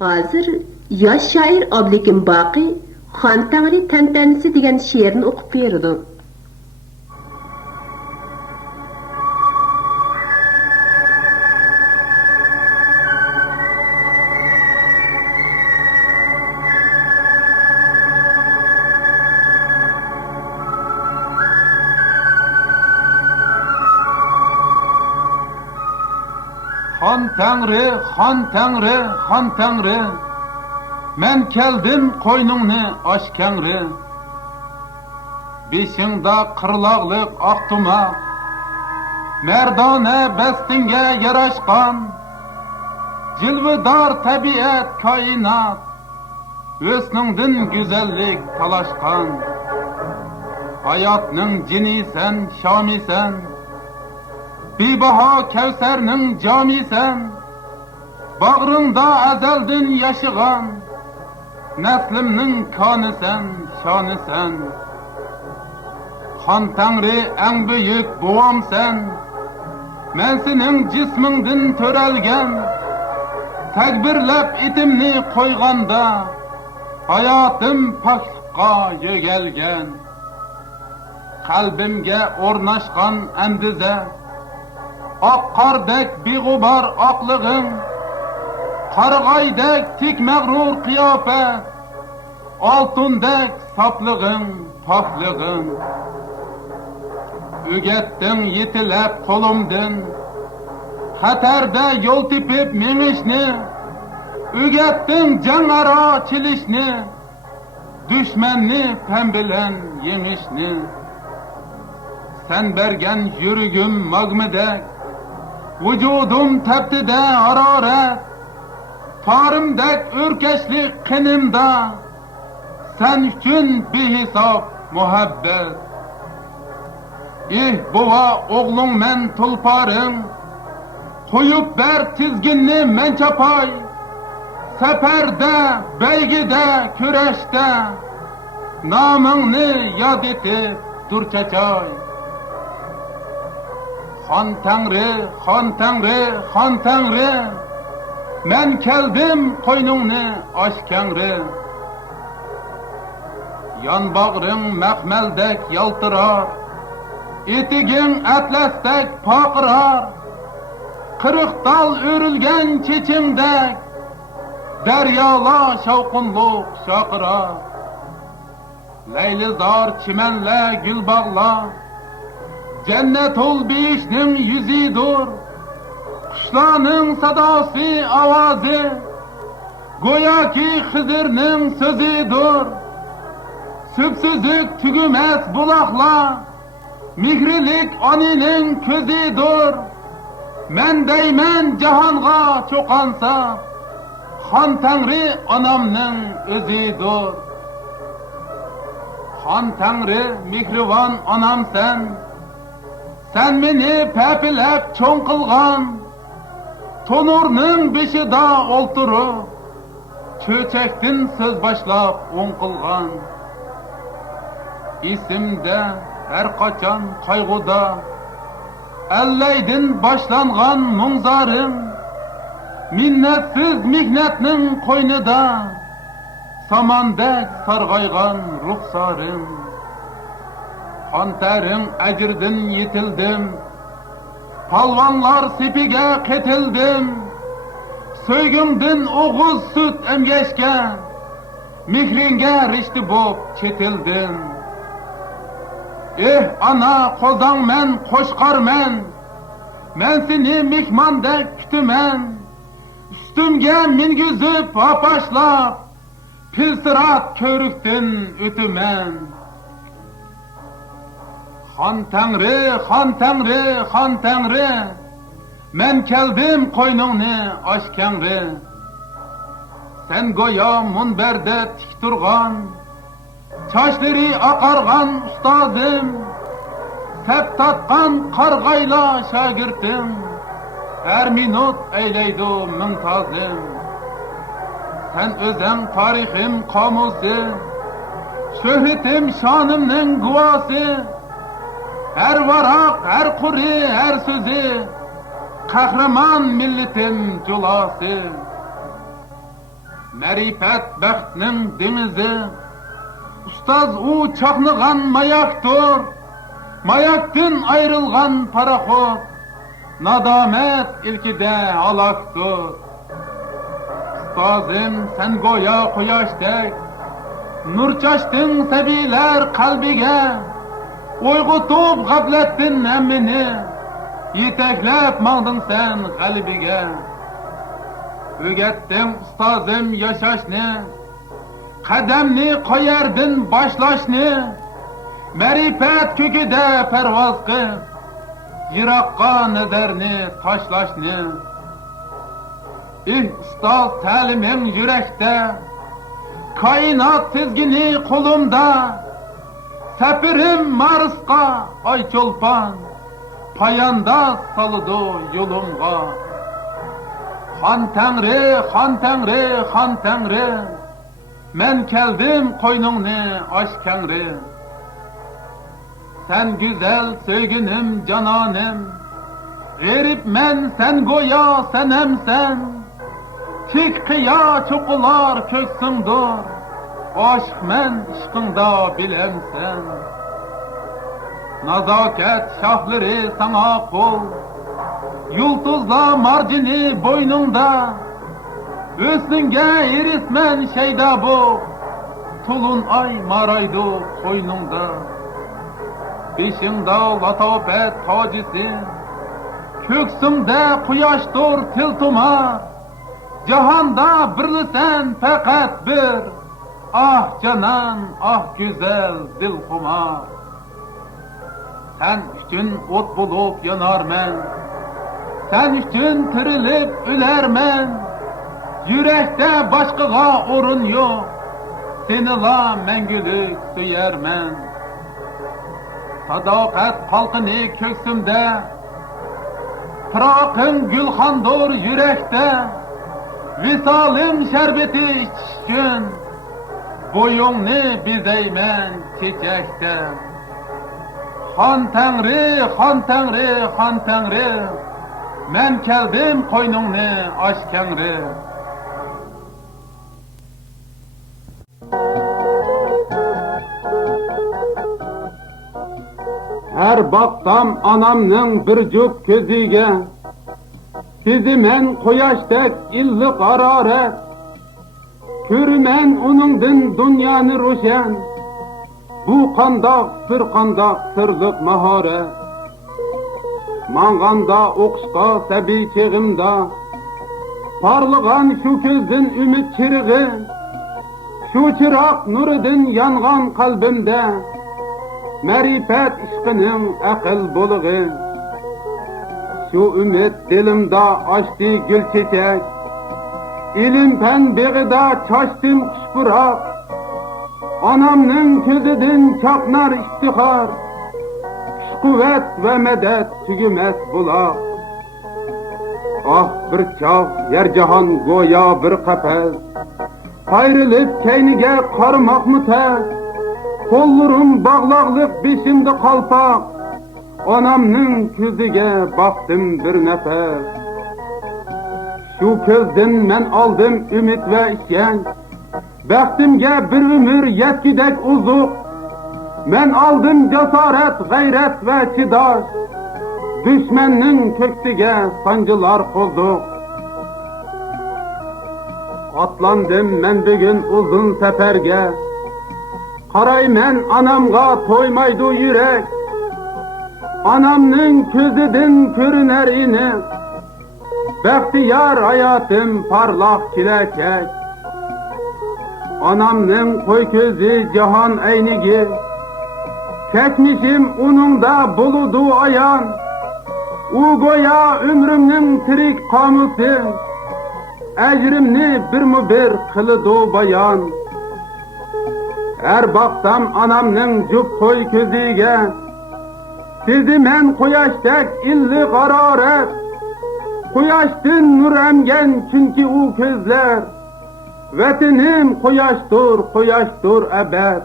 Hozir yosh shoir Ablekim Boqiy Xon Tangri tantanisi degan she'rni o'qib berdi. Xon Tangri, Xon Tangri, men keldim qo'yningni och kangri. Beshingda qirloqliq oq tumoq, merdona bastinga yarashgan, jilvidor tabiat koinot, o'sningdin go'zallik talashgan. Hayotning jinisan, shomisan, bebaho Kavsarning jomisan, bag'rimda azaldin yashigan, naslimning konisan, shonisan. Xon Tangri eng buyuk buvamsan, men sening jismingdin to'ralgan, takbirlab etimni qo'yganda, hayotim poklikqa yo'galgan. Qalbimga o'rnashgan andiza, oq qordek beg'ubor oqlig'ing, qarg'aydek tik mag'rur qiyofat, oltundek soflig'ing, poklig'ing. O'gatding yetilab qo'limdin, xatarda yo'l tepib mengishni, o'gatding jangaro chilishni, dushmanni pam bilan yemishni. Sen bergen yürügüm magmidek, vücudum teptide hararet, tarımdek ürkeşlik qinimda, sen üçün bir hesap muhabbet. Buva oğlum men tulparım, koyup ber tizginni men çapay, seferde, beygide, küreşte, namını yad etip dur çeçay. Xon Tangri, Xon Tangri, Xon Tangri, men keldim qo'yningni och kangri. Yon bag'ring maxmaldek yaltirar, etiging atlasdek poqirar, qirqdal o'rilgan chechimdek, daryolar shovqinliq shoqirar. Laylizor chimanlar gulbog'lar, Cennetul beyişnin yüzüdür, kuşlarının sadası avazı, goya ki Hızır'nın sözüdür. Süpsüzlük tügümez bulakla, mihrilik aninin közüdür. Men deymen cahanğa çokansa, Xon Tangri anamның özüdür. Xon Tangri mihrivan anam sen, sen meni pepilep çoğun kılgan, tonurның beşida olturu, çöçektin söz başlap on kılgan. İsimde her kaçan kaygıda, elleydin başlangan munzarım, minnetsiz mihnetnin koynuda, samandek sargaygan ruhsarım. Xontaring ajirdan yetildim, palvonlar sepiga ketildim, so'ygimdin o'g'iz sut emgashga, mehringga rishti bo'p chetildim. Ana qozongman, qo'shqorman, men seni mehmondek kutaman, ustimga mingizib opashlab, pilsirat ko'rikdan o'taman. Xon Tangri, Xon Tangri, Xon Tangri, men keldim qo'yningni och kangri. Sen go'yo munbarda tik turgan, sochlari oqargan ustozim, sep tatgan qarg'ayla shogirdim, her minut eylaydi mumtozim. Sen o'zing tarixim qomusi, shuhratim shonimning guvosi, her varak, her kuri, her sözü, kahraman milletim culası. Mərifət bəxtinin denizi, Ustaz u çaqnıgan mayakdır, Mayaktın ayrılgan paraxod, Nadamet ilkide alaktır. Ustazım sen goya quyoşdek, Nur çaşdın sebiler kalbige, Uyg'utup gaflettin emmini, Yiteklep mağdın sen qalbige. Ögettin ustazım yaşaşni, Kademni koyardın başlaşni, Mərifət köküde pervaz kız, Yiraqqa nezerni taşlaşni. Ustaz təlimim yürekte, Kainat tizgini kolumda, Sepirim Marsqa ay çolpan, Payanda salıdı yolumga. Han Tengri, Han Tengri, Han Tengri, Men keldim koynungni aşkengri. Sen güzel sevginim cananım, Garip men sen goya senemsen, Tik kıya çokular köksümdür, Aşk men işkında bilemsen. Nazaket şahları sana kol, Yultuzla marcini boynunda, Üstünge irismen şeyda bu, Tulun ay maraydı koynunda. Beşimda latafet tacisi, Köksümde kuyaştır tiltumar, Cahanda birlisen fakat bir, Ah canan, ah güzel dilkumar. Sen üçün ot bulup yanar men, Sen üçün tirilip üler men, Yürekte başkıga orun yok, Seni la mengülük süyer men. Sadakat kalkını köksümde, Fırakın gülhandır yürekte, Visalın şerbeti içkin, Boyunni bizeymen çiçekte. Han Tengri, Han Tengri, Han Tengri, Men keldim koynungni aşkengri. Her baksam anamның bir cüp közüge, Sizi men koyaştek illik araret, Körümen onundan dünyanı roşen, Bu kandak bir kandak sırlık maharet. Manganda okuşka sebi çeğimda, Parlıgan şu közdün ümit çırığı, Şu çırak nurudun yangan kalbimde, Mərifət işqinin akıl buluğu. Şu ümit dilimde açtı gül çiçek, İlim pen beğida çaştım kuşburak, Anamның közüdün çaknar iftihar, Kuvvet ve medet tügümez bulak. Ah bir çağ yer cahan goya bir kafes, Ayrılıp keynige karmak mı tez, Kollarım bağlaqlık beşimde kalpak, Anamның közüge baktım bir nefes. Şu közden men aldım ümit ve işken, Bəxtimge bir ömür yetkidek uzuk, Men aldım cesaret, gayret ve çidaş, Düşmennin köksüge sancılar kozduk. Atlandım men bugün uzun seferge, Qaraymen anamga toymaydı yürek, Anamның közüdün körüner inip, Bəxtiyar hayatım parlak çilekek. Anamның koy közü cihan eynigi, Çekmişim onun da buludu ayan, U goya ömrümün trik kamusu, Ecrimni bir mübir kılıdı bayan. Her baksam anamның cüp koy közüge, Sizi men koyaştek illi qararet, Koyaştın nur emgen çünkü u közler, Vetinim koyaştur, koyaştur ebed.